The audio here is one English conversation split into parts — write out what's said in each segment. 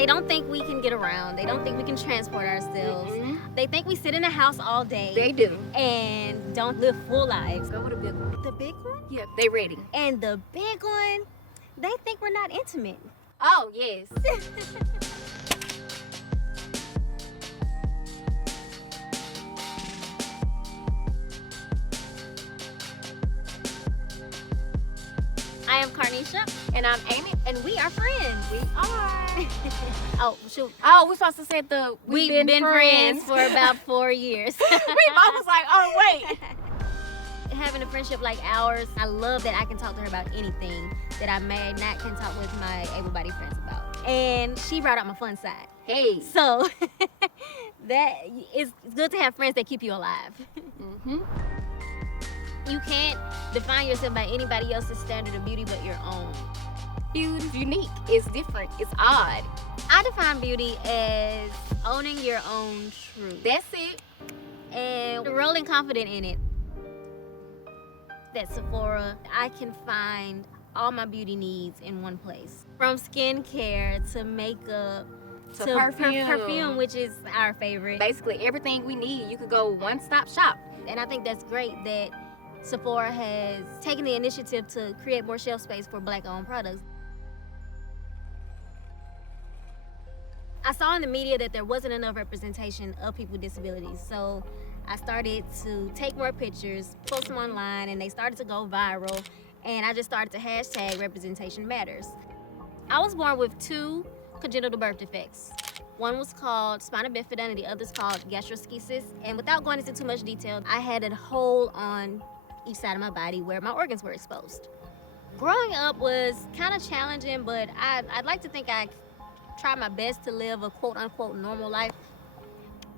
They don't think we can get around. They don't think we can transport ourselves. They think we sit in the house all day. They do. And don't live full lives. Go with a big one. The big one? Yeah, they ready. And the big one, they think we're not intimate. Oh, yes. I am Karneshia. And I'm Ammie. And we are friends. We are. Oh, shoot. Oh, we're supposed to say We've been friends for about 4 years. We both was like, oh, wait. Having a friendship like ours, I love that I can talk to her about anything that I may not can talk with my able-bodied friends about. And she brought out my fun side. Hey. So that it's good to have friends that keep you alive. You can't define yourself by anybody else's standard of beauty but your own. Beauty is unique. It's different. It's odd. I define beauty as owning your own truth. That's it. And rolling confident in it. At Sephora, I can find all my beauty needs in one place. From skincare to makeup to perfume. Perfume, which is our favorite. Basically, everything we need, you could go one-stop shop. And I think that's great that Sephora has taken the initiative to create more shelf space for Black-owned products. I saw in the media that there wasn't enough representation of people with disabilities, so I started to take more pictures, post them online, and they started to go viral, and I just started to hashtag representation matters. I was born with 2 congenital birth defects. One was called spina bifida and the other's called gastroschisis. And without going into too much detail, I had a hole on each side of my body where my organs were exposed. Growing up was kind of challenging, but I'd like to think I tried my best to live a quote-unquote normal life,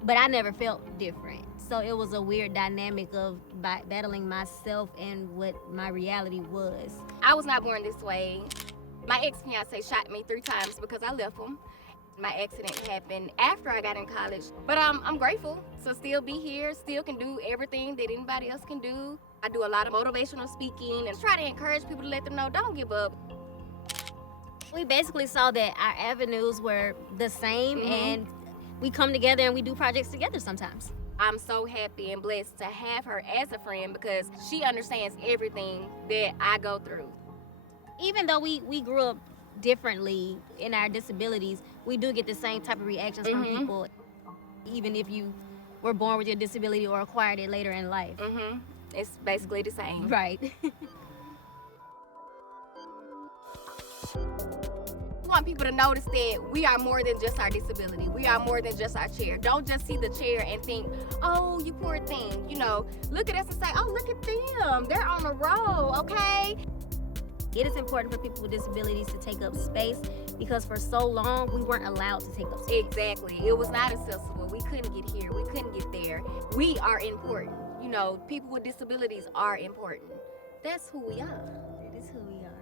but I never felt different. So it was a weird dynamic of battling myself and what my reality was. I was not born this way. My ex-fiance shot me 3 times because I left him. My accident happened after I got in college, but I'm grateful to still be here, still can do everything that anybody else can do. I do a lot of motivational speaking and try to encourage people to let them know, don't give up. We basically saw that our avenues were the same, and we come together and we do projects together sometimes. I'm so happy and blessed to have her as a friend because she understands everything that I go through. Even though we grew up differently in our disabilities, we do get the same type of reactions from people, even if you were born with your disability or acquired it later in life. It's basically the same. Right. I want people to notice that we are more than just our disability. We are more than just our chair. Don't just see the chair and think, oh, you poor thing. You know, look at us and say, oh, look at them. They're on a roll, okay? It is important for people with disabilities to take up space because for so long, we weren't allowed to take up space. Exactly. It was not accessible. We couldn't get here. We couldn't get there. We are important. You know, people with disabilities are important. That's who we are. That is who we are.